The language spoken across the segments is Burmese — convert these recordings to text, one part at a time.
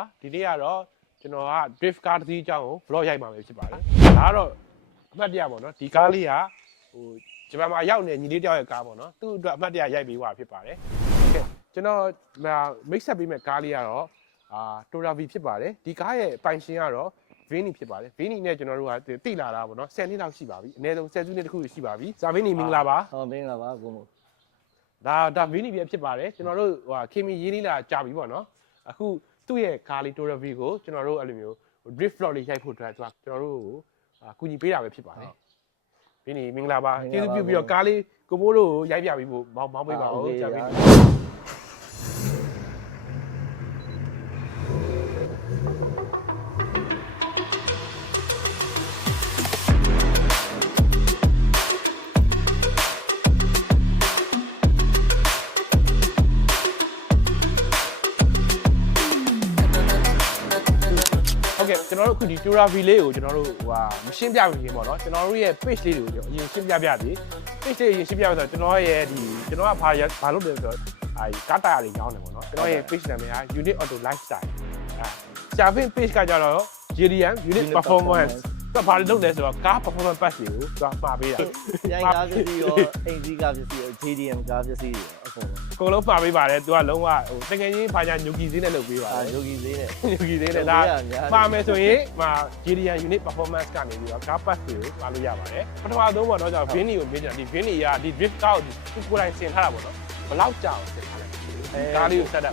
ပါဒီနေ့ကတော့ကျွန်တော်က drift car တစ်စီးအကြောင်းကို vlog ရိုက်မှာပဲဖြစ်ပါတယ်ဒါကတော့အမှတ်တရပေါ့နော်ဒီကားလေးကဟိုဂျပန်မှာရောက်နေညီလေးတယောက်ရဲ့ကားပေါ့နော်သူ့အတွက်အမှတ်တရရိုက်ပေးသွားဖြစ်ပါတယ်ကဲကျွန်တော်မိတ်ဆက်ပေးမဲ့ကားလေးကတော့Toyota V ဖြစ်ပါတယ်ဒီကားရဲ့ပိုင်ရှင်ကတော့ Vini ဖြစ်ပါတယ် Vini နဲ့ကျွန်တော်တို့ကတိလာတာပေါ့နော်10နှစ်လောက်ရှိပါပြီအနည်းဆုံး10စုနှစ်တစ်ခုရှိပါပြီဇာ Vini မင်္ဂလာပါဟုတ်မင်္ဂလာပါကိုမို့ဒါ Vini ပြဖြစ်ပါတယ်ကျွန်တော်တို့ဟိုခင်မီရေးလေးလာကြာပြီပေါ့နော်အခုသူ့ရဲ့ကားလေး Toyota V ကိုကျွန်တော်တို့အဲ့လိုမျိုး drift vlog လေးရိုက်ဖို့အတွက်ကျွန်တော်တို့ကိုကူညီပေးတာပဲဖြစ်ပါတယ်Vini မင်္ဂလာပါကျေးဇူးပြုပြီးတော့ကားလေးကိုမိုးတို့ရိုက်ပြပြီးဖို့မောင်းပေးပါဦးဇာ Viniကျွန်တော်တို့အခုဒီ Toyota V လေးကိုကျွန်တော်တို့မရှင်းပြဘူးခင်ပေါ့နော်ကျွန်တော်တို့ရဲ့ page လေးတွေကိုအရင်ရှင်းပြသေး page လေးရင်ရှင်းပြဆိုတော့ကျွန်တော်ရဲ့ဒီကျွန်တော်ကဘာလုပ်တယ်ဆိုတော့ကားတာတွေရောင်းတယ်ပေါ့နော်ကျွန်တော်ရဲ့ page နာမည်က Unit Auto Lifestyle Serving page ကကြတော့ JDM Unit Performance တော့ဘာလုပ်လဲဆိုတော့ကား performance pass တွေကိုသူကမှာပေးတာရိုင်းကားပစ္စည်းရောအိမ်စီးကားပစ္စည်းရော JDM ကားပစ္စည်းတွေအကုန်လုံးမှာပေးပါတယ်သူကလုံးဝဟိုတကယ်ကြီးဘာညာညူကီဈေးနဲ့လုပ်ပေးပါတယ်ညူကီဈေးနဲ့ဒါမှာမယ်ဆိုရင်JDM Unit Performance ကနေပြီးတော့ကား pass တွေကိုမှာလို့ရပါတယ်ပထမဆုံးပေါ့နော်ကျွန်တော် Vini ကိုမေးကြဒီ Vini ကဒီ drift car ကိုသူကိုယ်တိုင်ဆင်ထားတာပေါ့နော်ဘယ်လောက်ကြာအောင်ဆင်ထားလဲကားလေးကိုဆက်တာ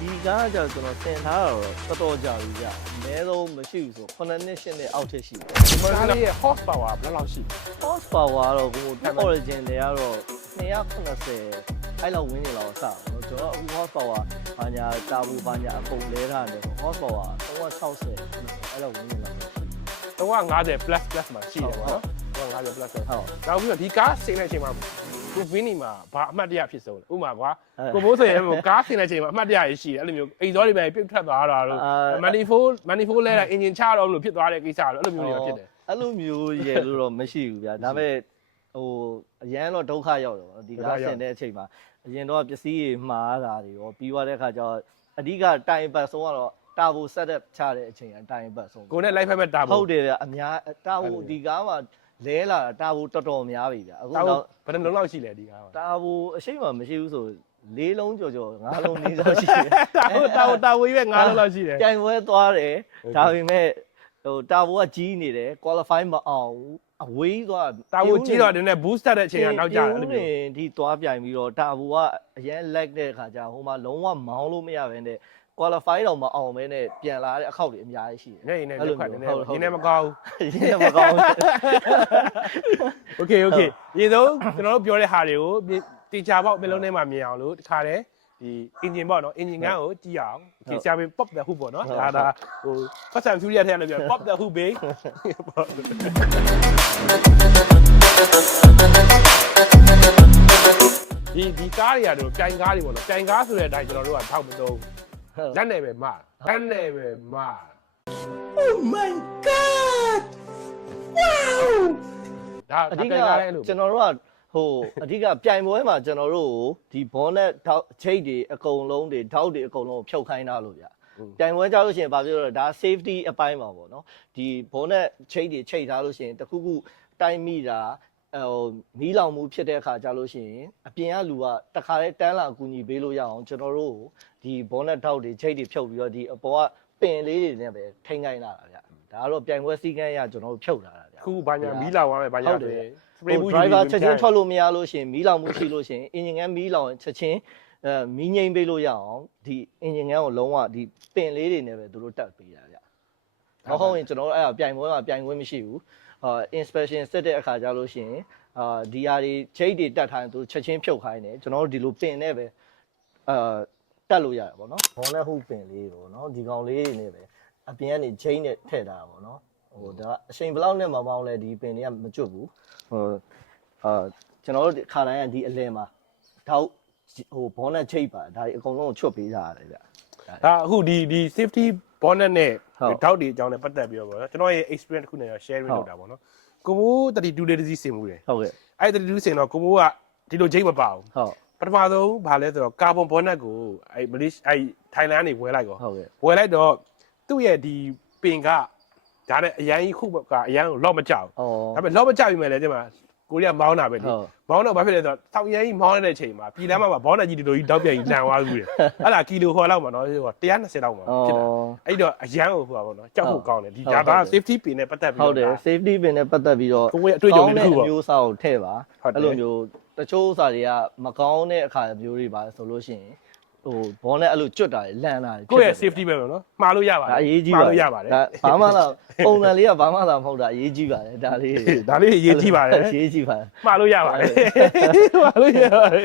ဒီကားကြောင့်ကျွန်တော်ဆင်ထားတာတော့တော်တော်ကြာပြီကြာအနည်းဆုံးမရှိဘူးဆို9နှစ်10နှစ်အောက်ထက်ရှိတယ်ဒီကားလေးရဲ့ horse power ဘယ်လောက်ရှိ horse power တော့ကို origin တွေကတော့290အဲ့လောက်ဝင်းနေလောက်စတော့ကျွန်တော်အခု horse power ဘာညာတာဘူးဘာညာအကုန်လဲထားတယ် horse power 360အဲ့လောက်ဝင်းနေလောက်ရှိ350 plus မှာရှိတယ်ပေါ့နော်350 plus ဟုတ်နောက်ပြီးတော့ဒီကားဆင်တဲ့အချိန်မှာကို Vini မှာဘာအမှတ်တရဖြစ်ဆုံးလဲဥပမာကွာကိုမိုးဆိုရင်ကားဆင်တဲ့အချိန်မှာအမှတ်တရရေးရှိတယ်အဲ့လိုမျိုးအိမ်စောတွေပဲပြတ်ထွက်သွားတာလို့manifold လဲတာ engine ချတော့လို့ဖြစ်သွားတဲ့ကိစ္စတော့အဲ့လိုမျိုးတွေဖြစ်တယ်အဲ့လိုမျိုးရယ်လို့တော့မရှိဘူးဗျာဒါပေမဲ့ဟိုအရန်တော့ဒုက္ခရောက်တယ်ဒီကားဆင်တဲ့အချိန်မှာအရင်တော့ပစ္စည်းတွေမှားတာတွေရောပြီးသွားတဲ့အခါကျတော့အဓိကတိုင်ပတ်ဆုံးကတော့တာဘူ setup ချတဲ့အချိန်အတိုင်ပတ်ဆုံးကိုနဲ့ live ဖက်မဲ့တာဘူဟုတ်တယ်ဗျအများတာဘူဒီကားမှာလဲလာတာဘူတော်တော်များပြီဗျအခုတော့ဘယ်နှလုံးလောက်ရှိလဲဒီကားတာဘူအရှိမမရှိဘူးဆို၄လုံးကျော်ကျော်၅လုံး၄လုံးရှိတယ်တာဘူကြီးပဲ၅လုံးလောက်ရှိတယ်ကြိုင်ပွဲသွားတယ်ဒါပေမဲ့ဟိုတာဘူကကြီးနေတယ် qualify မအောင်အဝေးသွားတာဘူကြီးတော့ဒီနေ့ boost တက်တဲ့အချိန်ကနောက်ကျတယ်အဲ့လိုမျိုးဒီသွားပြိုင်ပြီးတော့တာဘူကအရင် lag တဲ့ခါကျဟိုမှာလုံးဝမောင်းလို့မရဘဲနဲ့ qualify တော့မအောင်မဲနဲ့ပြန်လာတဲ့အခောက်တွေအများကြီးရှိတယ်။နေလက်ခတ်နေနေရင်းနေမကောင်းဘူး။ရင်းနေမကောင်းဘူး။ Okay ရေဆုံးကျွန်တော်တို့ပြောတဲ့ဟာတွေကိုတေချာပေါက်မျိုးလုံးထဲမှာမြင်အောင်လို့တခါတည်းဒီ engine ပေါ့နော် engine ကန်းကိုကြည့်အောင်ဒီဆရာပင် pop the hood ပေါ့နော်ဒါဟို Fast and Furious ထဲလည်းပြော pop the hood ဘေးဒီကားတွေကတော့ပြိုင်ကားတွေပေါ့နော်ပြိုင်ကားဆိုတဲ့အတိုင်းကျွန်တော်တို့ကထောက်မသုံးလက်နဲ့ပဲမှားလက်နဲ့ပဲမှား Oh my god wow ဒါအဓိကကျွန်တော်တို့ကဟိုအဓိကပြိုင်ပွဲမှာကျွန်တော်တို့ဒီ bonnet ချိတ်တွေအကုန်လုံးတွေထောက်တွေအကုန်လုံးဖြုတ်ခိုင်းတာလို့ဗျပြိုင်ပွဲကြောက်လို့ရှိရင်ဘာဖြစ်လို့လဲဒါ safety အပိုင်းမှာပေါ့နော်ဒီ bonnet ချိတ်တွေချိတ်ထားလို့ရှိရင်တခုခုတိုင်းမိတာဟိုမီးလောင်မှုဖြစ်တဲ့အခါကြလို့ရှိရင်အပြင်ကလူကတခါလဲတန်းလာအကူအညီပေးလို့ရအောင်ကျွန်တော်တို့ဒီ bonnet ထောက်တွေချိတ်တွေဖြုတ်ပြီးတော့ဒီအပေါ်ကပင်လေးတွေနဲ့ပဲထိန်းခိုင်းလာတာဗျဒါကတော့ပြိုင်ပွဲစည်းကမ်းအရကျွန်တော်တို့ဖြုတ်လာတာဗျခုဘာညာမီးလောင်သွားမယ်ဘာညာတယ် spray ဘူး driver ချက်ချင်းထွက်လို့မရလို့ရှိရင်မီးလောင်မှုရှိလို့ရှိရင် engine ကမီးလောင်ချက်ချင်းမီးငိမ့်ပေးလို့ရအောင်ဒီ engine ကိုလုံးဝဒီပင်လေးတွေနဲ့ပဲသူတို့တက်ပေးတာဗျမဟုတ်ရင်ကျွန်တော်တို့အဲ့ဒါပြိုင်ပွဲမှာပြိုင်ခွင့်မရှိဘူးinspection စစ်တဲ့အခါကျလို့ရှိရင်ဒီဟာတွေချိတ်တွေတက်ထားရင်သူချက်ချင်းဖြုတ်ခိုင်းတယ်ကျွန်တော်တို့ဒီလိုပင်နဲ့ပဲတက်လို့ရတယ်ပေါ့နော်ဘောနဲ့ဟုတ်ပင်လေးပေါ့နော်ဒီကောင်လေးတွေနဲ့ပဲအပြင်ကနေချိတ်နဲ့ထည့်ထားတာပေါ့နော်ဟိုဒါအချိန်ဘယ်လောက်နဲ့မပေါင်းလဲဒီပင်တွေကမကျွတ်ဘူးဟိုကျွန်တော်တို့ခါတိုင်းကဒီအလဲမှာထောက်ဟိုဘောနဲ့ချိတ်ပါဒါအကုန်လုံးကိုချွတ်ပေးထားရတယ်ဗျဒါအခုဒီ safety bonnet နဲ့ထောက်တွေအကြောင်းနဲ့ပတ်သက်ပြီးတော့ပေါ့နော်ကျွန်တော်ရဲ့ experience တစ်ခုနဲ့ share လုပ်တာပေါ့နော်ကိုမိုး32လေးတစ်စီးဆင်မှုတယ်ဟုတ်ကဲ့အဲ့32ဆင်တော့ကိုမိုးကဒီလိုချိန်မပါဘူးဟုတ် ပထမဆုံးဘာလဲဆိုတော့ကာဗွန်ဘောနက်ကိုအဲ့မလေးအဲ့ထိုင်လန်ကနေဝယ်လိုက်ကော ဟုတ်ကဲ့ ဝယ်လိုက်တော့သူ့ရဲ့ဒီပင်ကဒါနဲ့အရန်ကြီးခုကအရန်ကိုလော့မကြောက် ဩ ဒါပေမဲ့လော့မကြောက်ပြီမဲ့လည်းဒီမှာကိုရီးယားမောင်းတာပဲလေ ဟုတ် မောင်းတော့ဘာဖြစ်လဲဆိုတော့တောင်ရန်ကြီးမောင်းနေတဲ့ချိန်မှာပြည်လမ်းမှာဘောနက်ကြီးဒီလိုကြီးတောက်ပြန်ကြီးလန်သွားဘူးလေအဲ့ဒါကီလိုခေါ်လောက်မှာနော်120လောက်မှာဖြစ်တာအဲ့တော့အရန်ကိုဟိုပါပေါ့နော်ကြောက်ဖို့ကောင်းတယ်ဒီဒါက safety pin နဲ့ပတ်သက်ပြီး ဟုတ်တယ် safety pin နဲ့ပတ်သက်ပြီးတော့ ကိုယ့်ရဲ့အတွေ့အကြုံတွေတစ်ခုပေါ့ မျိုးစားကိုထည့်ပါ ဟုတ်တယ် အဲ့လိုမျိုးတချို့ဥစ္စာတွေကမကောင်းတဲ့အခါမျိုးတွေပါဆိုလို့ရှိရင်ဟိုဘောနဲ့အဲ့လိုကျွတ်တာလန့်တာ ကိုယ့်ရဲ့ safety ပဲပေါ့နော်မှားလို့ရပါတ ဒါ ယ် အရေးကြီး မှား ပါ လို့ရပါတယ် ဒါဘာမှလာပုံစံလေးကဘာမှလာမဟုတ်တာအရေးကြီးပါတယ်ဒါလေး ဒါလေးအရေးကြီးပါတယ် အရေးကြီးပါတယ် မှားလို့ရပါတယ်မှားလို့ရပါတယ်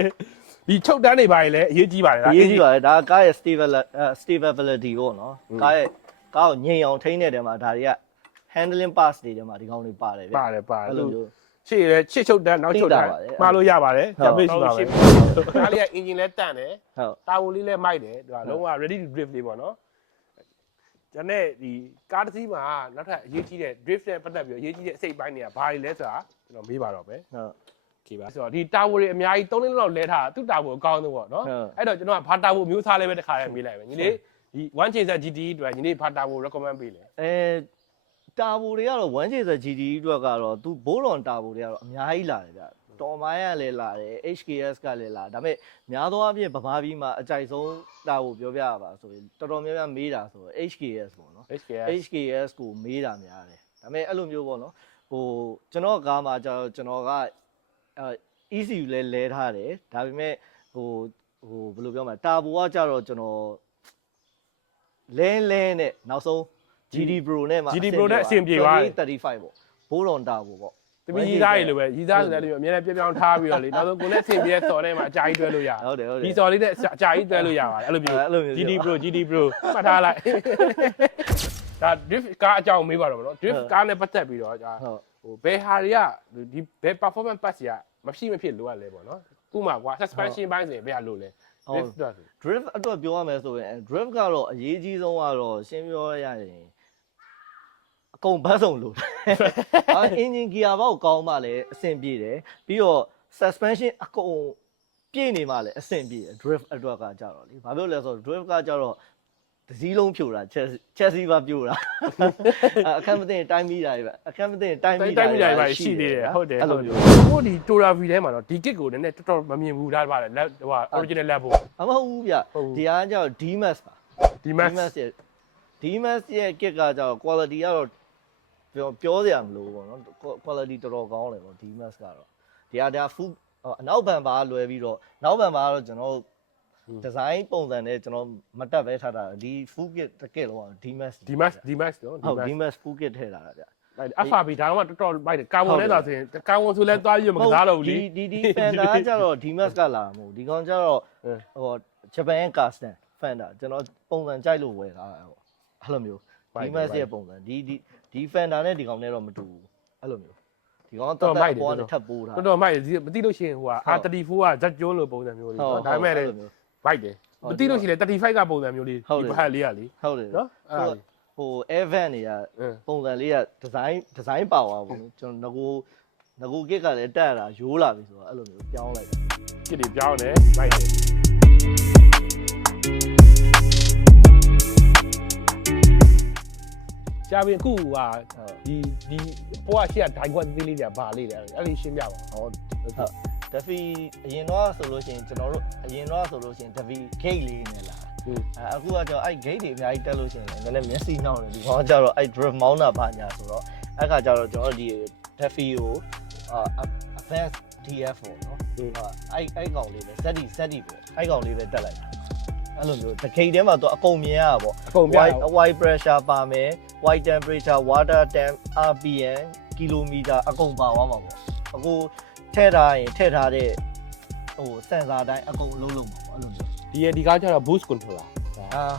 ဒီချုပ်တန်းတွေပါရင်လည်းအရေးကြီးပါတယ် အရေးကြီးပါတယ်ဒါကားရဲ့ stability ပေါ့နော်ကားကိုငြိမ်အောင်ထိန်းတဲ့တဲမှာဒါတွေက handling pass တွေထဲမှာဒီကောင်းတွေပါတယ်ဗျ ပါတယ်ပါတယ် အဲ့လိုမျိုး ရှေ့ရဲချစ်ချုပ်တန်းနောက်ချုပ်တန်း သိတာပါတယ် မှားလို့ရပါတယ် ဟုတ် ဂျပိတ်ရှိပါပဲဒါလေးကအင်ဂျင်လည်းတန့်တယ် ဟုတ် တာဝန်လေးလည်းမိုက်တယ်ဒါလုံးဝ ready to drift လေးပေါ့နော်ဒါနဲ့ဒီကားတစ်စီးမှာနောက်ထပ်အရေးကြီးတဲ့ drift နဲ့ပတ်သက်ပြီးအရေးကြီးတဲ့အစိတ်ပိုင်းတွေကဘာတွေလဲဆိုတာကျွန်တော်မေးပါတော့မယ် ဟုတ် โอเคပါဆိုတော့ဒီတာဝန်တွေအများကြီး3နှစ်လောက်လဲထားတာသူ့တာဝန်အကောင်းဆုံးပေါ့နော် ဟုတ် အဲ့တော့ကျွန်တော်ကဘာတာဝန်မျိုးစားလဲပဲတစ်ခါတည်းမေးလိုက်မယ်ညီလေးဒီ1 chaser GT အတွက်ညီလေးဘာတာဝန် recommend ပေးလဲ တာဘူတွေကတော့1 chaser GT အတွက်ကတော့သူဘိုးလွန်တာဘူတွေကတော့အများကြီးလာတယ်ဗျတော်မိုင်းကလည်းလာတယ် HKS ကလည်းလာဒါပေမဲ့များသောအားဖြင့်ဗမာပြည်မှာအကြိုက်ဆုံးတာဘူပြောပြရပါဆိုရင်တော်တော်များများမေးတာဆိုတော့ HKS ပေါ့နော် HKS ကိုမေးတာများတယ်ဒါပေမဲ့အဲ့လိုမျိုးပေါ့နော်ဟိုကျွန်တော်ကားမှာကျတော့ကျွန်တော်ကECU လဲလဲထားတယ်ဒါပေမဲ့ဟိုဘယ်လိုပြောမလဲတာဘူကကျတော့ကျွန်တော်လဲနဲ့နောက်ဆုံး GD Pro နဲ့မှာ GD Pro နဲ့အဆင်ပြေသွားတယ် 35ပေါ့ဘိုးလွန်တာဘူပေါ့ တမီးရီသားတွေလိုပဲရီသားဆိုလည်းအများနဲ့ပြောင်းထားပြီးတော့လေနောက်ဆုံးကိုနဲ့အဆင်ပြေစော်နဲ့မှာအကြာကြီးတွဲလို့ရ ဟုတ်တယ် ဒီစော်လေးနဲ့အကြာကြီးတွဲလို့ရပါတယ်အဲ့လိုမျိုး GD Pro မှတ်ထားလိုက်ဒါ drift ကားအကြောင်းမေးပါတော့ဗောနော် drift ကားနဲ့ပတ်သက်ပြီးတော့ဒါဟိုဘယ်ဟာတွေကဒီဘယ် performance pass တွေကမရှိမဖြစ်လိုရလဲဗောနော်ဥပမာကွာ suspension ဘိုင်းဆိုရင်ဘယ်ဟာလိုလဲ drift အတွက် drift အတွက်ပြောရမယ်ဆိုရင် drift ကတော့အရေးကြီးဆုံးကတော့ရှင်းပြောရရင်အကုန်ဘတ်စုံလို့engine gear ဘောက်ကောင်းမှလည်းအဆင်ပြေတယ်ပြီးတော့ suspension အကုန်ပြည့်နေမှလည်းအဆင်ပြေတယ် drift အတွက်ကကြတော့လေဘာလို့လဲဆိုတော့ drift ကကြတော့တစည်းလုံးဖြိုတာချက်စီပါပြိုတာအခက်မသိရင်တိုင်းမိတာပဲအခက်မသိရင်တိုင်းမိတာပဲ ရှိသေးတယ်ဟုတ်တယ် အဲ့ ဟု လို တ် မျိုး ကိုဒီ Tora V ထဲမှာတော့ဒီ kit ကိုနည်းနည်းတော်တော်မမြင်ဘူးဒါပါလေဟို original level အမဟုတ်ဘူးဗျဒီအားကျတော့ DMAX ပါ DMAX ရဲ့ kit ကကျတော့ quality ကတော့ပြောစရာမလိုဘူးပေါ့နော် quality တော်တော်ကောင်းတယ်ပေါ့ DMAX ကတော့ဒီအားဒါ full အနောက်ဘန်ပါလွယ်ပြီးတော့နောက်ဘန်ပါကတော့ကျွန်တော်ဒီဇိုင်းပုံစံနဲ့ကျွန်တော်မတက်ပဲထားတာဒီ full kit တစ် kit လုံးက DMAX တော့ ဟုတ် DMAX full kit ထည့်ထားတာဗျ FRB ဒါတော့တော်တော်မိုက်တယ်ကာဗွန်လဲတော့ဆိုရင်ကာဗွန်ဆိုလဲသွားပြီးမကစားတော့ဘူးလေ ဒီ Fender ကကျတော့ DMAX ကလာမှာမဟုတ်ဒီကောင်ကျတော့ဟို Japan custom Fender ကျွန်တော်ပုံစံကြိုက်လို့ဝယ်ထားတာပေါ့အဲ့လိုမျိုး DMAX ရဲ့ပုံစံဒီ Fender နဲ့ဒီကောင်နဲ့တော့မတူဘူးအဲ့လိုမျိုးဒီကောင်တော့တက်ပေါ်နဲ့ထပ်ပိုးထား တော်တော်မိုက်တယ်မသိလို့ရှိရင်ဟိုက R34 ကဇက်ကျွန်းလိုပုံစံမျိုးလေးပေါ့ဒါပေမဲ့လည်းမိုက်တယ်မသိလို့ရှိရင်35ကပုံစံမျိုးလေးဒီဘက်လေးကလေ ဟုတ်တယ် နော်အဲ့ဒါ ဟို Evan တွေကပုံစံလေးကဒီဇိုင်းပါသွားဘူးကျွန်တော်ငကိုကစ်ကလည်းတက်ရတာရိုးလာပြီဆိုတော့အဲ့လိုမျိုးပြောင်းလိုက်တာ ကစ်တွေပြောင်းတယ်မိုက်တယ်ကြာပြီအခုဟာဒီပေါ်ကရှေ့ကဒိုင်ကွက်သေးလေးတွေကဘာလေးလဲအဲ့ဒီရှင်းပြပါဟော ဒဖီအရင်တော့ဆိုလို့ရှိရင်ကျွန်တော်တို့အရင်တော့ဆိုလို့ရှိရင်ဒဖီ gate လေးနဲ့လာအခုကကျတော့အဲ့ gate တွေအများကြီးတက်လို့ရှိရင်လည်းနည်းနည်းမျက်စိနှောက်တယ်ဒီကောင်ကကျတော့အဲ့ drift mount တာဘာညာဆိုတော့အဲ့ခါကျတော့ကျွန်တော်ဒီ dafy ကိုadvanced df ပေါ့နော်အဲ့ကောင်လေးပဲ steady ပေါ့အဲ့ကောင်လေးပဲတက်လိုက်တာအဲ့လိုမျိုးတခိတ်ထဲမှာတော့အကုန်မြင်ရတာပေါ့ wide pressure ပါမယ် wide temperature water temp rpm kilometer အကုန်ပါသွားမှာပေါ့အခုထည့်ထားတဲ့ဟို sensor တိုင်းအကုန်လုံးမှာပေါ့အဲ့လိုမျိုးဒီကားကျတော့ boost controller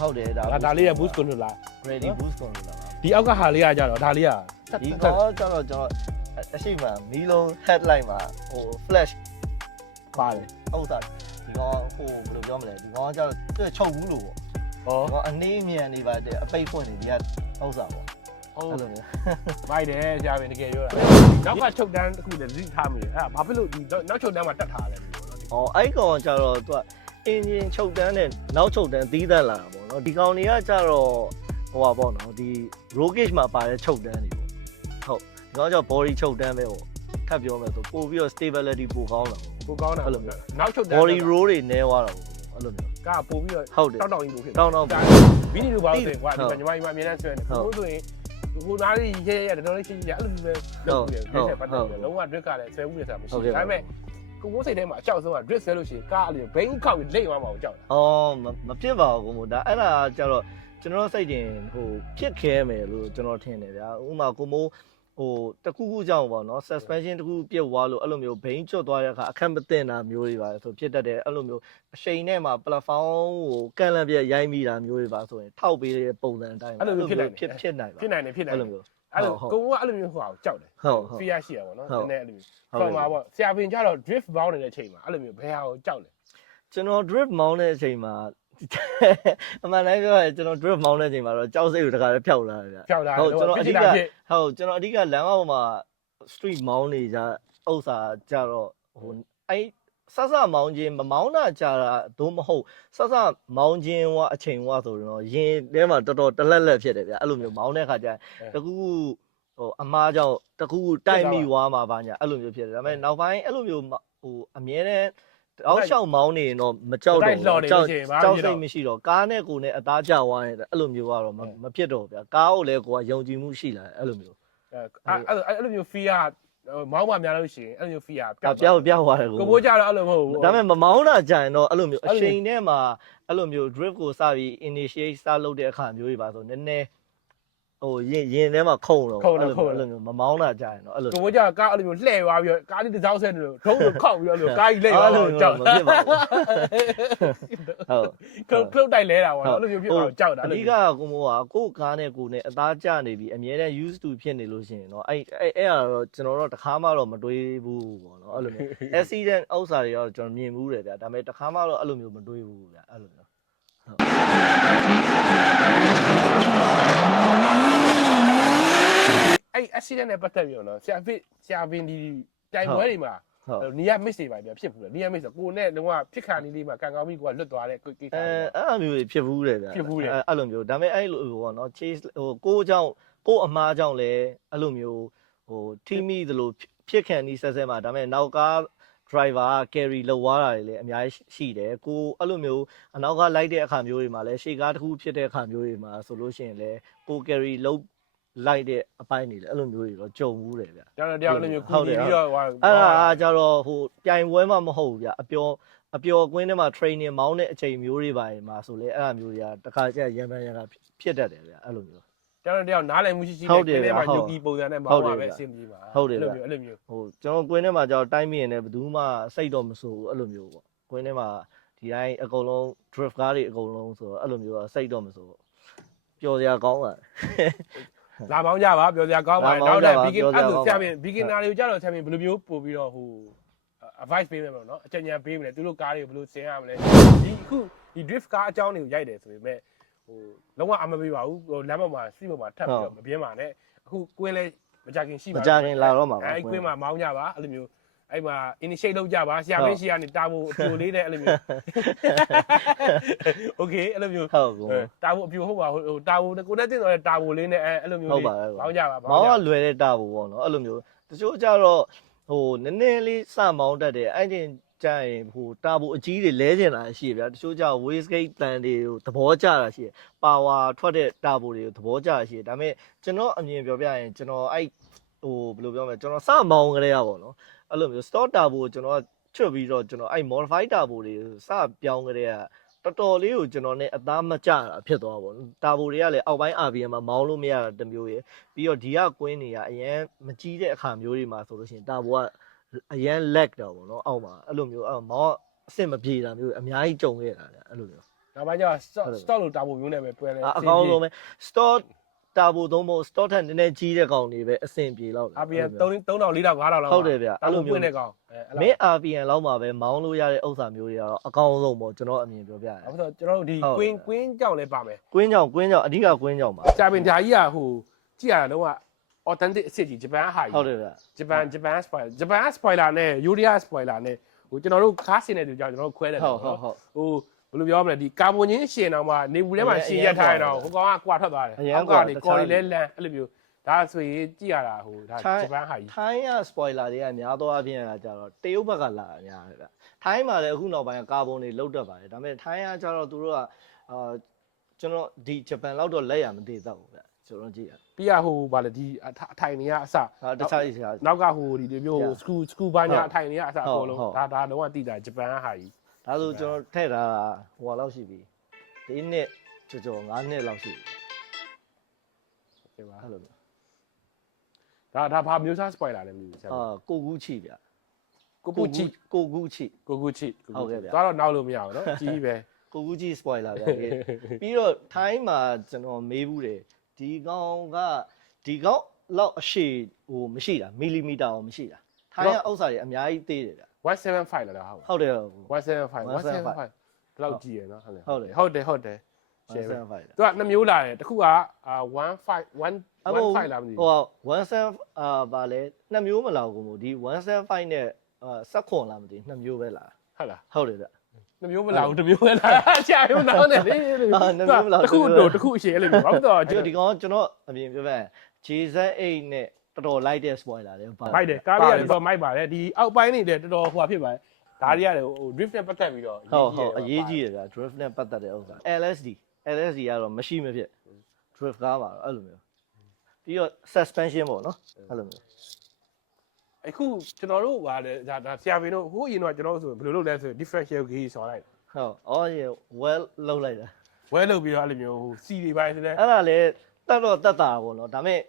ဟုတ်တယ်ဒါလေးက boost controller ready boost controller ပါ ဒီအောက်ကဟာလေးကကျတော့ဒါလေးက ဒီတော့ကျွန်တော်အရှိမမီးလုံး headlight မှာဟို flash ပါတယ် ဟုတ်တာဒီကောင်ဟိုဘယ်လိုပြောမလဲဒီကောင်ကကျတော့သူချုပ်ဘူးလို့ပေါ့ဟောအနေအမြန်နေပါတယ်အပိတ်ဖွင့်နေဒီကဥစ္စာပေါ့အဲ့လိုမျိုး မိုက်တယ်ဆရာမင်းတကယ်ပြောတာနောက်ကချုပ်တန်းတစ်ခုလည်းလိထားမိတယ်အဲ့ဒါဘာဖြစ်လို့ဒီနောက်ချုပ်တန်းမှာတက်ထားလဲဒီ အဲ့ကောင်ကျတော့သူကအင်ဂျင်ချုပ်တန်းနဲ့နောက်ချုပ်တန်းသီးသန့်လာတာပေါ့နော်ဒီကောင်တွေကကျတော့ဟိုပါပေါ့နော်ဒီ rockage မှာပါတဲ့ချုပ်တန်းတွေပေါ့ဟုတ်ဒီကောင်ကျတော့ body ချုပ်တန်းပဲပေါ့ထပ်ပြောမယ်ဆိုပို့ပြီးတော့ stability ပိုကောင်းတာ ပိုကောင်းတာအဲ့လိုမျိုးနောက်ချုပ်တယ် body roll တွေနဲသွားတာပေါ့အဲ့လိုမျိုး ကပို့ပြီးတော့တောက်ကြီးပို့ဖြစ် တောင်း ဗီဒီယိုပါလို့ဆိုရင်ကွာဒီမှာညီမအမြဲတမ်းဆွဲနေဘိုးဆိုရင်ဟိုနားလေးရဲတော်လေးချင်းကြီးအဲ့လိုမျိုးပဲလုပ်ပြီးတယ်ပတ်သက်တယ်လုံးဝ drip ကလည်းဆွဲမှုရတာမရှိဘူးဒါပေမဲ့ကိုမိုးစိတ်ထဲမှာအကြောက်ဆုံးက drip ဆွဲလို့ရှိရင်ကားအဲ့လိုဘိန်းခောက်ပြီးလိမ့်သွားမှာကိုကြောက်တယ်မဖြစ်ပါဘူးကိုမိုးဒါအဲ့ဒါကျတော့ကျွန်တော်စိတ်တင်ဟိုဖြစ်ခဲမယ်လို့ကျွန်တော်ထင်တယ်ဗျာဥပမာကိုမိုးဟိုတခုခုကြောင့်ပေါ့နော် suspension တခုပြတ်သွားလို့အဲ့လိုမျိုးဘိန်းကျွတ်သွားတဲ့အခါအခက်မသိတာမျိုးတွေပါဆိုဖြစ်တတ်တယ်အဲ့လိုမျိုးအချိန်နဲ့မှာ platform ကိုကန်လန့်ပြရိုက်မိတာမျိုးတွေပါဆိုရင်ထောက်ပေးတဲ့ပုံစံအတိုင်းအဲ့လိုမျိုးဖြစ်နိုင်ပါအဲ့လိုမျိုးအဲ့လိုကိုကအဲ့လိုမျိုးဟိုအောင်ကြောက်တယ် fear ရှိရပါတော့နည်းနည်းအဲ့လိုမျိုးဆောင်းပါပေါ့ဆရာပင်ကြတော့ drift bound နေတဲ့အချိန်မှာအဲ့လိုမျိုးဘယ်ဟာကိုကြောက်လဲကျွန်တော် drift bound တဲ့အချိန်မှာအမှန်တမ်းပြောရင်ကျွန်တော် drift မောင်းတဲ့အချိန်မှာတော့ကြောက်စိတ်ကိုတခါလည်းဖျောက်လာတယ်ဗျ။ဟုတ်ကျွန်တော်အဓိကကျွန်တော်အဓိကလမ်းပေါ်မှာ street မောင်းနေကြဥစ္စာကြတော့ဟိုအဲ့ဆဆမောင်းခြင်းမမောင်းတာကြတာသို့မဟုတ်ဆဆမောင်းခြင်းအချိန်ဆိုတော့ရင်ထဲမှာတော်တော်တလက်လက်ဖြစ်တယ်ဗျအဲ့လိုမျိုးမောင်းတဲ့ခါကျတကူဟိုအမားကြောင့်တကူတိုက်မိွားမှာပါညာအဲ့လိုမျိုးဖြစ်တယ်ဒါပေမဲ့နောက်ပိုင်းအဲ့လိုမျိုးဟိုအမြဲတမ်းအောက်လျှောက်မောင်းနေရင်တော့မကြောက်တော့ကြောက်စိတ်မရှိတော့ကားနဲ့ကိုယ်နဲ့အသားကျသွားရင်အဲ့လိုမျိုးကတော့မဖြစ်တော့ဗျာကားကိုလည်းကိုကယုံကြည်မှုရှိလာအဲ့လိုမျိုးအဲ့လိုမျိုး fear မောင်းမှများလို့ရှိရင်အဲ့လိုမျိုး fear ပြောက်သွားတယ်ကိုဘိုးကြတော့အဲ့လိုမဟုတ်ဘူးဒါပေမဲ့မမောင်းတာကြရင်တော့အဲ့လိုမျိုးအချိန်ထဲမှာအဲ့လိုမျိုး drift ကိုစပြီး initiate စလုပ်တဲ့အခါမျိုးတွေပါဆိုနည်းနည်းဟိုရင်ထဲမှာခုံတော့အဲ့လိုမျိုးမမောင်းတာကြရင်တော့အဲ့လိုကိုဘိုးကြကားအဲ့လိုမျိုးလှည့်သွားပြီးတော့ကားလေးတစ်စောင်းဆက်နေလို့ထုံးလို့ခောက်ပြီးတော့အဲ့လိုကားကြီးလှည့်သွားလို့ကြောက်မဖြစ်ပါဘူးဟုတ်ခလုတ်တိုက်လဲတာပေါ့နော်အဲ့လိုမျိုးဖြစ်အောင်ကြောက်တာအဓိကကိုမိုးကကိုကားနဲ့ကိုနဲ့အသားကျနေပြီးအမြဲတမ်း used to ဖြစ်နေလို့ရှိရင်တော့အဲ့တော့ကျွန်တော်တို့တခါမှတော့မတွေးဘူးပေါ့နော်အဲ့လိုမျိုး accident ဥစ္စာတွေတော့ကျွန်တော်မြင်ဘူးတယ်ဗျာဒါပေမဲ့တခါမှတော့အဲ့လိုမျိုးမတွေးဘူးဗျာအဲ့လိုမျိုးအဲ့ accident နဲ့ပတ်သက်ပြီးတော့နော်ဆရာပင်ဒီတိုင်ပွဲတွေမှာနီးရ miss တွေပါဗျာဖြစ်ဘူးလေနီးရ miss ဆိုကိုနဲ့တော့ဖြစ်ခါနီးလေးမှာကန်ကောင်းပြီးကိုကလွတ်သွားတဲ့ကိစ္စအဲ့လိုမျိုးဖြစ်ဘူးတယ်ဗျာဖြစ်ဘူးတယ်အဲ့လိုမျိုးဒါပေမဲ့အဲ့လိုပေါ့နော် chase ဟိုကိုအမားကြောင့်လည်းအဲ့လိုမျိုးဟို team သလိုဖြစ်ခံနီးဆက်မှာဒါပေမဲ့နောက်ကား driver carry လောက်သွားတာတွေလည်းအများကြီးရှိတယ်ကိုအဲ့လိုမျိုးအနောက်ကလိုက်တဲ့အခါမျိုးတွေမှာလည်းရှေ့ကားတစ်ခုဖြစ်တဲ့အခါမျိုးတွေမှာဆိုလို့ရှိရင်လည်းကို carry လောက်လိုက်တဲ့အပိုင်းတွေလည်းအဲ့လိုမျိုးတွေတော့ကြုံဘူးတယ်ဗျ။ကျွန်တော်တရားအဲ့လိုမျိုးကူညီပြီးတော့ဟိုအဲ့ဒါကြတော့ဟိုပြိုင်ပွဲမှမဟုတ်ဘူးဗျအပျော်ကွင်းထဲမှာ training မောင်းတဲ့အချိန်မျိုးတွေပါမှာဆိုလေအဲ့ဒါမျိုးတွေကတခါကျရံပန်းဖြစ်တတ်တယ်ဗျအဲ့လိုမျိုးကျွန်တော်တရားနားလည်မှုရှိရှိနဲ့ကွင်းထဲမှာယူကီပုံစံနဲ့မောင်းပါပဲအဆင်ပြေပါဟုတ်တယ်အဲ့လိုမျိုးဟိုကျွန်တော်ကွင်းထဲမှာကျတော့တိုင်းမိရင်လည်းဘယ်သူမှစိတ်တော့မဆိုးဘူးအဲ့လိုမျိုးပေါ့ကွင်းထဲမှာဒီတိုင်းအကုန်လုံး drift ကားတွေအကုန်လုံးဆိုတော့အဲ့လိုမျိုးစိတ်တော့မဆိုးဘူးပျော်စရာကောင်းပါလာမောင်းကြပါပြောစရာကောင်းပါတယ်နောက်တဲ့ begin အဲ့လိုဆရာပြင် beginner တွေကိုကြတော့ဆရာပြင်ဘယ်လိုမျိုးပို့ပြီးတော့ဟို advice ပေးမယ်မလို့เนาะအကြံဉာဏ်ပေးမယ်သူတို့ကားတွေကိုဘယ်လိုဆင်ရမလဲဒီအခုဒီ drift ကားအကြောင်းတွေကိုရိုက်တယ်ဆိုပေမဲ့ဟိုလုံးဝအမပေးပါဘူးဟိုလမ်းပေါ်မှာစီးပေါ်မှာထပ်ပြီးတော့မပြင်းပါနဲ့အခုကွင်းလဲမကြခင်ရှိပါမကြခင်လာတော့မှာပါအဲ့ကွင်းမှာမောင်းကြပါအဲ့လိုမျိုးအဲ့မှာ initiate လုပ်ကြပါဆရာမင်းရှိကနေတာဖို့အပြိုလေးနဲ့အဲ့လိုမျိုး okay အဲ့လိုမျိုးဟုတ်ကောတာဖို့အပြိုဟုတ်ပါဟိုတာဖို့ကိုနဲ့တင်တော့တာဖို့လေးနဲ့အဲ့လိုမျိုးလေးမောင်းကြပါမောင်းကလွယ်တဲ့တာဖို့ပေါ့နော်အဲ့လိုမျိုးတချို့ကြတော့ဟိုနည်းနည်းလေးစမောင်းတတ်တယ်အဲ့ဒီကြရင်ဟိုတာဖို့အကြီးတွေလဲကျင်တာရှိဗျာတချို့ကြ wastegate တန်တွေကိုသဘောကျတာရှိပါဝါထွက်တဲ့တာဖို့တွေကိုသဘောကျတာရှိဒါပေမဲ့ကျွန်တော်အမြင်ပြောပြရင်ကျွန်တော်အဲ့ဟိုဘယ်လိုပြောမလဲကျွန်တော်စမောင်းကလေးရပါတော့အဲ့လိုမျိုး stock turbo ကိုကျွန်တော်ချွတ်ပြီးတော့ကျွန်တော်အဲ့ modified turbo တွေစပြောင်းကြတဲ့ကတော်တော်လေးကိုကျွန်တော်နဲ့အသားမကျတာဖြစ်သွားပါဘူး turbo တွေကလည်းအောက်ပိုင်း RPM မှာမောင်းလို့မရတာတမျိုးရယ်ပြီးတော့ဒီကကွင်းတွေကအရင်မကြီးတဲ့အခါမျိုးတွေမှာဆိုလို့ရှိရင် turbo ကအရင် lag တော့ပေါ့နော်အောက်မှာအဲ့လိုမျိုးအဲ့မောင်းအဆင်မပြေတာမျိုးအများကြီးကြုံခဲ့တာအဲ့လိုမျိုးနောက်ပိုင်းကျ stock လို့ turbo မျိုးနဲ့ပဲတွဲလဲအကောင်းဆုံးပဲ stock turbo သုံးဖို့ stock ထက်နည်းနည်းကြီးတဲ့ကောင်တွေပဲအဆင်ပြေလောက်တယ် RPM 3000 4000 5000လောက်ဟုတ်တယ်ဗျအဲ့လိုမျိုးနဲ့ကောင်မင်း RPM လောက်မှာပဲမောင်းလို့ရတဲ့ဥစ္စာမျိုးတွေကတော့အကောင်းဆုံးပေါ့ကျွန်တော်အမြင်ပြောပြရတယ်အဲ့တော့ကျွန်တော်တို့ဒီကွင်းကြောင်လည်းပါမယ်ကွင်းကြောင်အဓိကကွင်းကြောင်ပါဆရာပင်ဓာကြီးကဟိုကြည့်ရတာတော့ authentic အစ်စ်ကြီးဂျပန်ဟာကြီးဟုတ်တယ်ဗျဂျပန် spoiler နဲ့ Urea spoiler နဲ့ဟိ ကျွန်တော်တို့ကားစင်တဲ့သူကြောင့်ကျွန်တော်တို့ခွဲတယ် ဟုတ် ဟိုဘယ်လိုပြောမလဲဒီကာဗွန်ချင်းရှင်တော့မှနေဘူးထဲမှာရှင်ရက်ထားရတော့ဟိုကောင်ကကွာထွက်သွားတယ်ကနေကော်ရီလဲလန်အဲ့လိုမျိုးဒါဆိုရင်ကြည့်ရတာဟိုဒါဂျပန်ဟာကြီး ထိုင်းက spoiler တွေကများသောအားဖြင့်ကကြတော့တရုတ်ဘက်ကလာတာများတယ်ဗျထိုင်းမှာလည်းအခုနောက်ပိုင်းကကာဗွန်တွေလုတ်တတ်ပါတယ်ဒါပေမဲ့ထိုင်းကကြတော့သူတို့ကကျွန်တော်ဒီဂျပန်လောက်တော့လက်ရမသေးတော့ဘူးဗျကျွန်တော်ကြည့်ရ ပြီးရဟိုဗာလေဒီအထိုင်နေကအစ တခြားကြီး နောက်ကဟိုဒီမျိုးစကူဘာညာအထိုင်နေကအစအကုန်လုံးဒါလုံးဝတိတာဂျပန်ဟာကြီး ဒါဆိုကျွန်တော်ထည့်ထားတာဟိုလောက်ရှိပြီ၄နှစ်ကျော်9နှစ်လောက်ရှိပြီ ဟုတ်ကဲ့ပါ အဲ့လိုမျိုး ဒါဘာမျိုးစား spoiler လဲမသိဘူးဆရာ ကိုကူးချီဗျ ကိုကူချီ ကိုကူးချီ သွားတော့နောက်လို့မရဘူးเนาะကြီးပဲ ကိုကူးချီ spoiler ဗျပြီးတော့ထိုင်းမှာကျွန်တော်မေးဘူးတယ်ဒီကောင်လောက်အရှိဟိုမရှိတာမီလီမီတာအောင်မရှိတာထိုင်းကဥစ္စာတွေအများကြီးသေးတယ်ဗျ 175လားဟုတ် ဟုတ်တယ် 175ဒီလောက်ကြီးရယ်เนาะဟုတ်တယ် 175 ရှယ်ပဲသူကနှစ်မျိုးလာတယ်တစ်ခုက15လားမသိဘူး ဟို17ဗာလဲနှစ်မျိုးမလောက်ဘူးမို့ဒီ175နဲ့ဆက်ခွန်လားမသိနှစ်မျိုးပဲလာ ဟုတ်လား ဟုတ်တယ်ဗျ နှစ်မျိုးမလာဘူးတစ်မျိုးပဲလာဆရာရုံနောက်နေလေတစ်ခုအရှယ်လေးပဲဘာလို့တော့ ဒီကောင်ကျွန်တော်အပြင်ပြောပြရင် JZ8 နဲ့တော်တော်လိုက်တဲ့ spoiler တွေပါ မိုက်တယ်ကားလေးကတော့မိုက်ပါတယ်ဒီအောက်ပိုင်းနေတယ်တော်တော်ဟိုဖြစ်ပါတယ်ဒါတွေရတယ်ဟို drift နဲ့ပတ်သက်ပြီးတော့ ဟုတ်အရေးကြီးတယ်ဗျာ drift နဲ့ပတ်သက်တဲ့ဥစ္စာ LSD ကတော့မရှိမဖြစ် drift ကားပါတော့အဲ့လိုမျိုးပြီးတော့ suspension ပေါ့နော်အဲ့လိုမျိုး အခုကျွန်တော်တို့ဟာလေဒါဆရာပင်တို့ဟိုအရင်တော့ကျွန်တော်ဆိုဘယ်လိုလုပ်လဲဆို differential gear ဆော်လိုက် ဟုတ်အော် well လောက်လိုက်တာ ဝဲလုပ်ပြီးတော့အဲ့လိုမျိုးဟိုစီတွေပိုင်းဆိုလဲ အဲ့ဒါလည်းတက်တော့တက်တာပေါ့နော်ဒါပေမဲ့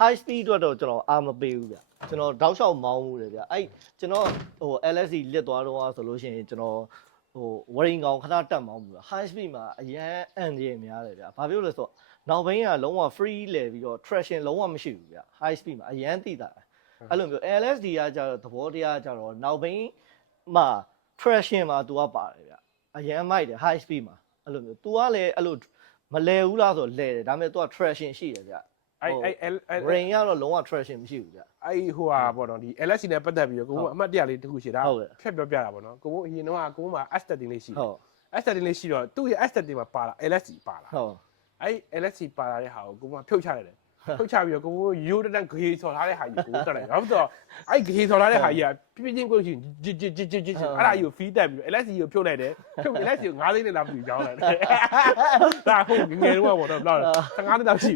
high speed အတွက်တော့ကျွန်တော်အားမပေးဘူးဗျကျွန်တော်တောက်လျှောက်မောင်းမှုတယ်ဗျအဲ့ကျွန်တော်ဟို LSD လစ်သွားတော့ဆိုလို့ရှိရင်ကျွန်တော်ဟိုဝရင်ကောင်ခဏတက်မောင်းမှု high speed မှာအရန်အန်ဂျင်များတယ်ဗျဘာဖြစ်လို့လဲဆိုတော့နောက်ဘင်းကလုံးဝ free လဲပြီးတော့ traction လုံးဝမရှိဘူးဗျ high speed မှာအရန်တိတာအဲ့လိုမျိုး LSD ကကြတော့သဘောတရားကြတော့နောက်ဘင်းမှာ traction မှာ तू ကပါတယ်ဗျအရန်မိုက်တယ် high speed မှာအဲ့လိုမျိုး तू ကလည်းအဲ့လိုမလဲဘူးလားဆိုလဲတယ်ဒါပေမဲ့ तू က traction ရှိတယ်ဗျအဲ့ rain ကတော့လုံးဝ traction မရှိဘူးဗျအဲ့ဟိုဟာပေါ့နော်ဒီ LSC နဲ့ပတ်သက်ပြီးတော့ကိုကအမှတ်တရလေးတစ်ခုရှိတာဖြတ်ပြောပြတာပေါ့နော်ကိုကအရင်တော့ကိုမှာ aesthetic လေးရှိတယ် aesthetic လေးရှိတော့သူ့ရဲ့ aesthetic မှာပါလာ LSC ပါလာဟုတ်အဲ့ LSC ပါလာတဲ့ဟာကိုကဖြုတ်ချလိုက်တယ်ဖြုတ်ချပြီးတော့ကိုရိုးတန်းဂေးဆော်ထားတဲ့ဟာကြီးကိုတက်လိုက်နောက်တော့အဲ့ဂေးဆော်ထားတဲ့ဟာကြီးကပြပြချင်းကိုရှိဂျစ်အဲ့ဒါကြီးကို feed တက်ပြီးတော့ LSC ကိုဖြုတ်လိုက်တယ်ဖြုတ် LSC ကို9သိန်းနဲ့လာပြီးကြောင်းလိုက်တယ်ဒါဟုတ်ငယ်တော့ပေါ့နော်ဘယ်လောက်15နှစ်လောက်ရှိ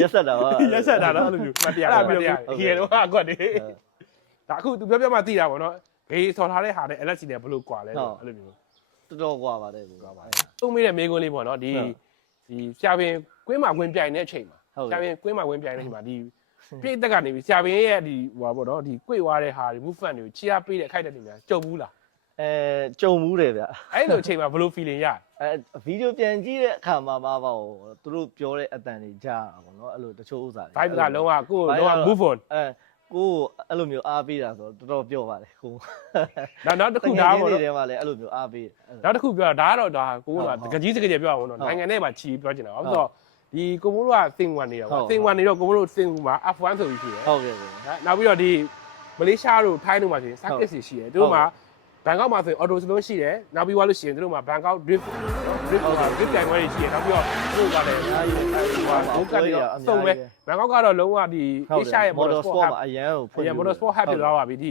ရက်ဆက်တာပါရက်ဆက်တာနော်အဲ့လိုမျိုးမတရားအဲ့လိုမျိုးငယ်တော့ကွက်တယ်ဒါအခုသူပြောမှသိတာပေါ့နော်ဂေးဆော်ထားတဲ့ဟာနဲ့ LSC နဲ့ဘယ်လိုကွာလဲအဲ့လိုမျိုးတော်တော်ကွာပါတယ်ကွာပါတယ်သုံးမိတဲ့မေးခွန်းလေးပေါ့နော်ဒီဆရာပင်ကွင်းမှာဝင်ပြိုင်တဲ့အချိန်မှာဆရာပင်ကွင်းမှာဝင်ပြိုင်တဲ့အချိန်မှာဒီပြိသက်ကနေပြီးဆရာပင်ရဲ့ဒီဟိုပါပေါ့နော်ဒီကွေ့သွားတဲ့ဟာဒီ movement တွေကိုချီအားပေးတဲ့အခိုက်အတန့်တွေများကြုံဘူးလားကြုံဘူးတယ်ဗျအဲ့လိုအချိန်မှာဘယ်လို feeling ရဗီဒီယိုပြန်ကြည့်တဲ့အခါမှာပါသူတို့ပြောတဲ့အတန်တွေကြားတာပေါ့နော်အဲ့လိုတချို့ဥစ္စာတွေ vibe ကလုံးဝကိုယ်လုံးဝ move on ကိုအဲ့လိုမျိုးအားပေးတာဆိုတော့တော်တော်ပြောပါတယ်ကိုနောက်တစ်ခုဒါပေါ့နော်ဒီထဲမှာလည်းအဲ့လိုမျိုးအားပေးနောက်တစ်ခုပြောတာဒါကတော့ဒါကိုကတကကြီးစကကြီးပြောအောင်နော်နိုင်ငံထဲမှာချီပြောချင်တာဘာလို့ဆိုတော့ဒီကိုမိုးတို့ကသင်ဝင်နေတာပေါ့သင်ဝင်နေတော့ကိုမိုးတို့သင်မှာ F1 ဆိုပြီးရှိတယ်ဟုတ်ကဲ့နောက်ပြီးတော့ဒီမလေးရှားတို့ထိုင်းတို့မှာဆိုရင် circuit တွေရှိတယ်သူတို့မှာဘန်ကောက်မှာဆိုရင် auto saloon ရှိတယ်နောက်ပြီးသွားလို့ရှိရင်သူတို့မှာဘန်ကောက် drift ပြိုင်ပွဲတွေရှိတယ်နောက်ပြီးတော့သူတို့ကလည်းဟိုကတ်ပြီးတော့အဆုံးပဲဘန်ကောက်ကတော့လုံးဝဒီ Asia ရဲ့ motor sport မှာအရန်ကိုဖွင့် motor sport hub ဖြစ်သွားပါပြီဒ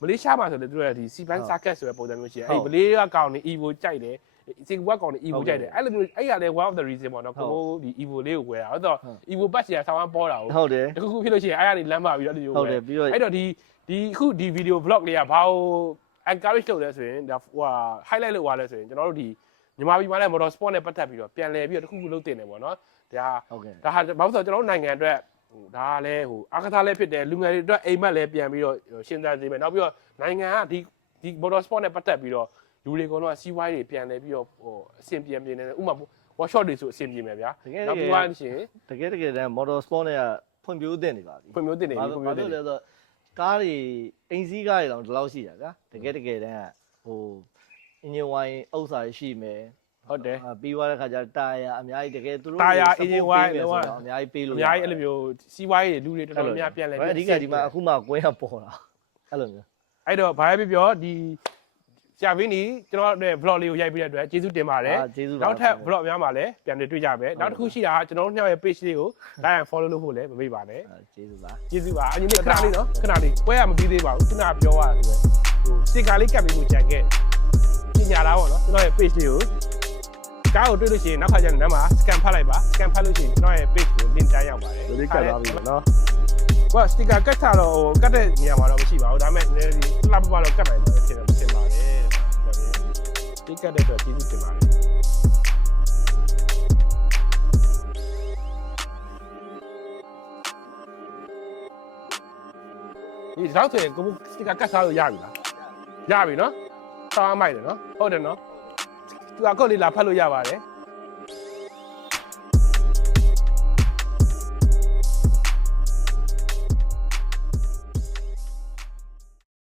ီမလေးရှားမှာဆိုလည်းသူတို့ကဒီ C-band circuit ဆိုတဲ့ပုံစံမျိုးရှိတယ်အဲ့မလေးကကောင်နေ Evo ကြိုက်တယ်စင်ကွက်ကောင်နေ Evo ကြိုက်တယ်အဲ့လိုမျိုးအဲ့ရလဲ one of the reason ပေါ့နော်ကိုဒီ Evo လေးကိုဝယ်တာဟုတ်တော့ Evo patch ရဆောင်းပေါ်တာဟုတ်တယ်တခုဖြစ်လို့ရှိရင်အဲ့ရနေလမ်းပါပြီးတော့ဒီလိုဟုတ်တယ်ပြီးတော့အဲ့တော့ဒီခုဒီ video vlog လေးကဘာလို့ encourage လုပ်လဲဆိုရင်ဒါဟို highlight လုပ်သွားလဲဆိုရင်ကျွန်တော်တို့ဒီမြန်မာပြည်မှာလည်း motor sport နဲ့ပတ်သက်ပြီးတော့ပြန်လည်ပြီးတော့တခုလုပ်တင်တယ်ပေါ့နော်ဒါဟာဘာလို့ဆိုတော့ကျွန်တော်တို့နိုင်ငံအတွက်ဒါလည်းဟိုအားကစားလည်းဖြစ်တယ်လူငယ်တွေအတွက်အိမ်မက်လည်းပြန်ပြီးတော့ရှင်းသန်စေမယ်နောက်ပြီးတော့နိုင်ငံကဒီ motor sport နဲ့ပတ်သက်ပြီးတော့လူတွေကတော့စီးပွားရေးတွေပြန်လဲပြီးတော့ဟိုအဆင်ပြေနေတယ်ဥပမာ workshop တွေဆိုအဆင်ပြေမယ်ဗျာနောက်ပြီးသွားရှင်တကယ်တမ်း motor sport နဲ့ဖွံ့ဖြိုးတင်နေပါပြီဖွံ့ဖြိုးတင်နေပြီဖွံ့ဖြိုးတင်နေလဲဆိုကားတွေအိမ်စီးကားတွေတော့ဒီလောက်ရှိတာဗျာတကယ်တမ်းဟိုအင်ဂျင်ဝိုင်းဥစ္စာရှိမယ်ဟုတ်တယ်ပြီးသွားတဲ့ခါကျတာယာအများကြီးတကယ်သူတို့တာယာအင်ဂျင်ဝိုင်းတော့အများကြီးပေးလို့အများကြီးအဲ့လိုမျိုးစီးပွားရေးလူတွေတော်တော်များပြန်လဲအဓိကဒီမှာအခုမှကွဲရပေါ်တာအဲ့လိုမျိုး အဲ့တော့ဘာပဲပြောဒီဆရာဗင်းကြီးကျွန်တော်တို့ vlog လေးကိုရိုက်ပြီးတဲ့အတွက်ကျေးဇူးတင်ပါတယ်နောက်ထပ် vlog များမှာလည်းပြန်တွေ့ကြမယ်နောက်တစ်ခုရှိတာကကျွန်တော်တို့နှစ်ယောက်ရဲ့ page လေးကို like and follow လုပ်ဖို့လည်းမမေ့ပါနဲ့ကျေးဇူးပါအညီလေးခဏလေးနော်ခဏလေးပွဲရမပြီးသေးပါဘူးခုနပြောရတယ်ဟိုစတစ်ကာလေးကပ်ပြီးကိုကြံခဲ့ပညာလားပေါ့နော်ကျွန်တော်ရဲ့ page လေးကိုကားကိုတွေ့လို့ရှိရင်နောက်ခါကျရင်နားမှာ scan ဖတ်လိုက်ပါ scan ဖတ်လို့ရှိရင်ကျွန်တော်ရဲ့ page ကို link တန်းရောက်ပါတယ်ဒီကပ်လာပြီနော်ကွာ sticker ကတ်ထားတော့ကတ်တဲ့နေရာမှာတော့မရှိပါဘူးဒါပေမဲ့နည်းနည်းလေးလှပပတော့ကတ်နိုင်မှာဖြစ်တယ်မတင်ပါနဲ့ဒီကတ်တဲ့အတွက်ကျေးဇူးတင်ပါတယ်ဒီတော့ဆိုရင်ကိုစတစ်ကာကတ်စားလို့ရပြီလားရပြီနော်တောင်းအမိုက်တယ်နော်ဟုတ်တယ်နော်သူကကောက်လေးလာဖတ်လို့ရပါတယ်